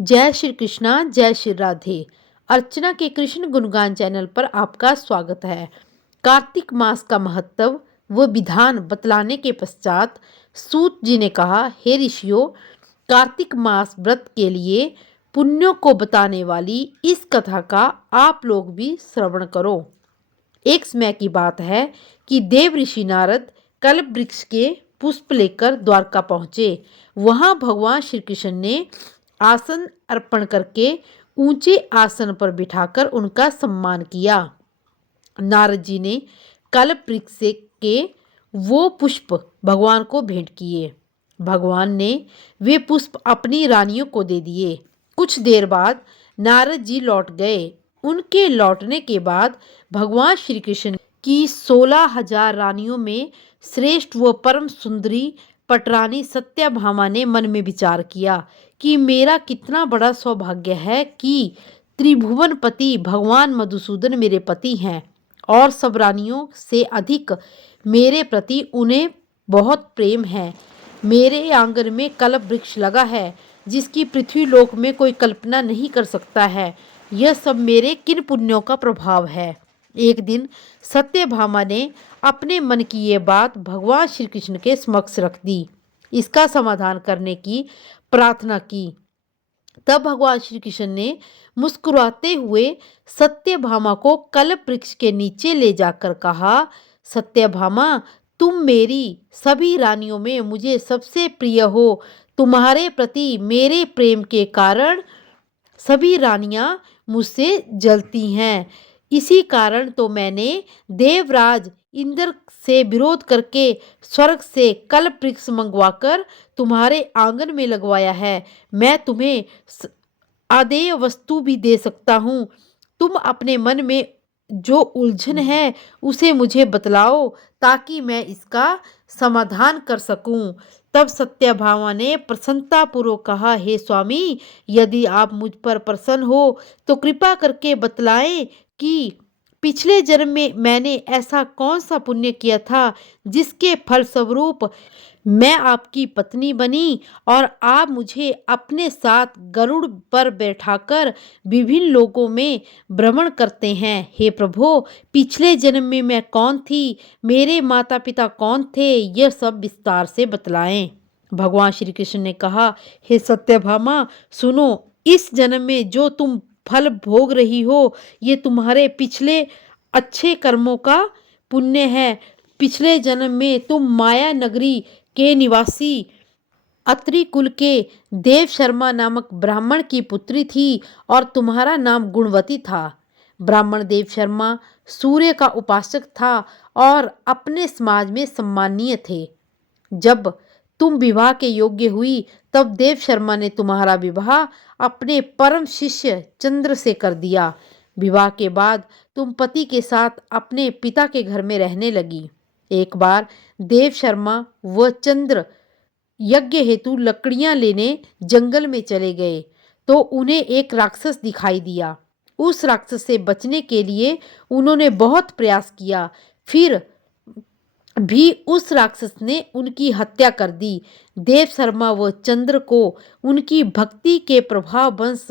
जय श्री कृष्णा, जय श्री राधे। अर्चना के कृष्ण गुणगान चैनल पर आपका स्वागत है। कार्तिक मास का महत्व व विधान बतलाने के पश्चात सूत जी ने कहा, हे ऋषियों, कार्तिक मास व्रत के लिए पुण्यों को बताने वाली इस कथा का आप लोग भी श्रवण करो। एक समय की बात है कि देव ऋषि नारद कल्प वृक्ष के पुष्प लेकर द्वारका पहुंचे। वहां भगवान श्री कृष्ण ने आसन अर्पण करके ऊंचे आसन पर बिठाकर उनका सम्मान किया। नारद जी ने कल्प वृक्ष के वो पुष्प भगवान को भेंट किए। भगवान ने वे पुष्प अपनी रानियों को दे दिए। कुछ देर बाद नारद जी लौट गए। उनके लौटने के बाद भगवान श्री कृष्ण की 16,000 रानियों में श्रेष्ठ व परम सुंदरी पटरानी सत्यभामा ने मन में विचार किया कि मेरा कितना बड़ा सौभाग्य है कि त्रिभुवनपति भगवान मधुसूदन मेरे पति हैं और सब रानियों से अधिक मेरे प्रति उन्हें बहुत प्रेम है। मेरे आंगन में कल्प वृक्ष लगा है जिसकी पृथ्वी लोक में कोई कल्पना नहीं कर सकता है। यह सब मेरे किन पुण्यों का प्रभाव है। एक दिन सत्यभामा ने अपने मन की ये बात भगवान श्री कृष्ण के समक्ष रख दी। इसका समाधान करने की प्रार्थना की। तब भगवान श्री कृष्ण ने मुस्कुराते हुए सत्यभामा को कल्प वृक्ष के नीचे ले जाकर कहा, सत्यभामा, तुम मेरी सभी रानियों में मुझे सबसे प्रिय हो। तुम्हारे प्रति मेरे प्रेम के कारण सभी रानियां मुझसे जलती हैं। इसी कारण तो मैंने देवराज इंद्र से विरोध करके स्वर्ग से कल्प वृक्ष मंगवाकर तुम्हारे आंगन में लगवाया है। मैं तुम्हें आदेय वस्तु भी दे सकता हूँ। तुम अपने मन में जो उलझन है उसे मुझे बतलाओ ताकि मैं इसका समाधान कर सकूं। तब सत्यभामा ने प्रसन्नतापूर्वक कहा, हे स्वामी, यदि आप मुझ पर प्रसन्न हो तो कृपा करके बतलाएं कि पिछले जन्म में मैंने ऐसा कौन सा पुण्य किया था जिसके फलस्वरूप मैं आपकी पत्नी बनी और आप मुझे अपने साथ गरुड़ पर बैठाकर विभिन्न लोगों में भ्रमण करते हैं। हे प्रभु, पिछले जन्म में मैं कौन थी, मेरे माता पिता कौन थे, यह सब विस्तार से बतलाएं। भगवान श्री कृष्ण ने कहा, हे सत्यभामा, सुनो, इस जन्म में जो तुम फल भोग रही हो ये तुम्हारे पिछले अच्छे कर्मों का पुण्य है। पिछले जन्म में तुम माया नगरी के निवासी अत्रि कुल के देव शर्मा नामक ब्राह्मण की पुत्री थी और तुम्हारा नाम गुणवती था। ब्राह्मण देव शर्मा सूर्य का उपासक था और अपने समाज में सम्मानीय थे। जब तुम विवाह के योग्य हुई तब देव शर्मा ने तुम्हारा विवाह अपने परम शिष्य चंद्र से कर दिया। विवाह के बाद तुम पति के साथ अपने पिता के घर में रहने लगी। एक बार देव शर्मा व चंद्र यज्ञ हेतु लकड़ियां लेने जंगल में चले गए तो उन्हें एक राक्षस दिखाई दिया। उस राक्षस से बचने के लिए उन्होंने बहुत प्रयास किया, फिर भी उस राक्षस ने उनकी हत्या कर दी। देव शर्मा व चंद्र को उनकी भक्ति के प्रभाववश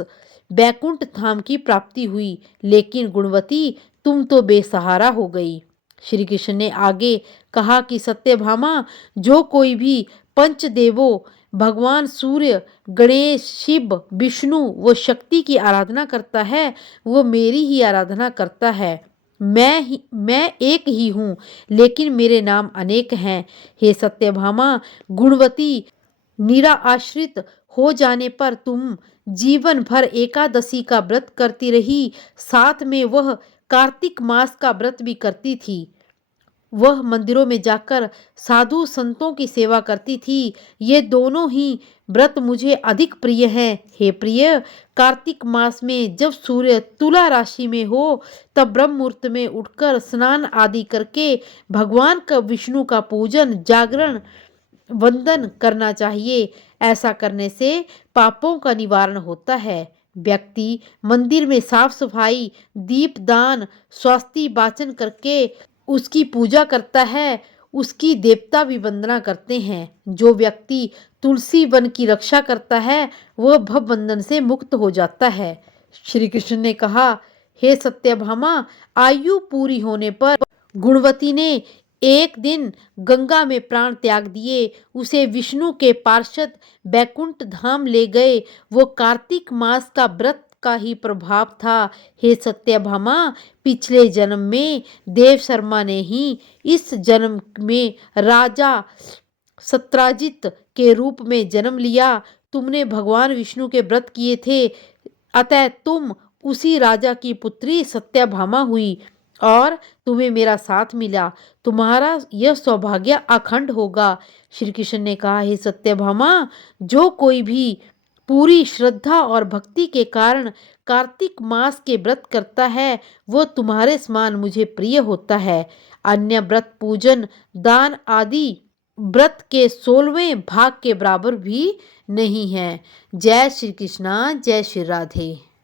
बैकुंठ धाम की प्राप्ति हुई, लेकिन गुणवती, तुम तो बेसहारा हो गई। श्री कृष्ण ने आगे कहा कि सत्यभामा, जो कोई भी पंचदेवों भगवान सूर्य, गणेश, शिव, विष्णु व शक्ति की आराधना करता है वो मेरी ही आराधना करता है। मैं एक ही हूँ, लेकिन मेरे नाम अनेक हैं। हे सत्यभामा, गुणवती, निराश्रित हो जाने पर तुम जीवन भर एकादशी का व्रत करती रही। साथ में वह कार्तिक मास का व्रत भी करती थी। वह मंदिरों में जाकर साधु संतों की सेवा करती थी। ये दोनों ही व्रत मुझे अधिक प्रिय हैं। हे प्रिय, कार्तिक मास में जब सूर्य तुला राशि में हो तब ब्रह्म मुहूर्त में उठकर स्नान आदि करके भगवान का विष्णु का पूजन, जागरण, वंदन करना चाहिए। ऐसा करने से पापों का निवारण होता है। व्यक्ति मंदिर में साफ सफाई, दीप दान, स्वास्ति वाचन करके उसकी पूजा करता है। उसकी देवता भी वंदना करते हैं। जो व्यक्ति तुलसी वन की रक्षा करता है वह भव बंधन से मुक्त हो जाता है। श्री कृष्ण ने कहा, हे सत्यभामा, आयु पूरी होने पर गुणवती ने एक दिन गंगा में प्राण त्याग दिए। उसे विष्णु के पार्षद बैकुंठ धाम ले गए। वो कार्तिक मास का व्रत का ही प्रभाव था। हे सत्यभामा, पिछले जन्म में देव शर्मा ने ही इस जन्म में राजा सत्राजित के रूप में जन्म लिया। तुमने भगवान विष्णु के व्रत किए थे, अतः तुम उसी राजा की पुत्री सत्यभामा हुई और तुम्हें मेरा साथ मिला। तुम्हारा यह सौभाग्य अखंड होगा। श्री कृष्ण ने कहा, हे सत्यभामा, जो कोई भी पूरी श्रद्धा और भक्ति के कारण कार्तिक मास के व्रत करता है वो तुम्हारे समान मुझे प्रिय होता है। अन्य व्रत, पूजन, दान आदि व्रत के 16वें भाग के बराबर भी नहीं है। जय श्री कृष्णा, जय श्री राधे।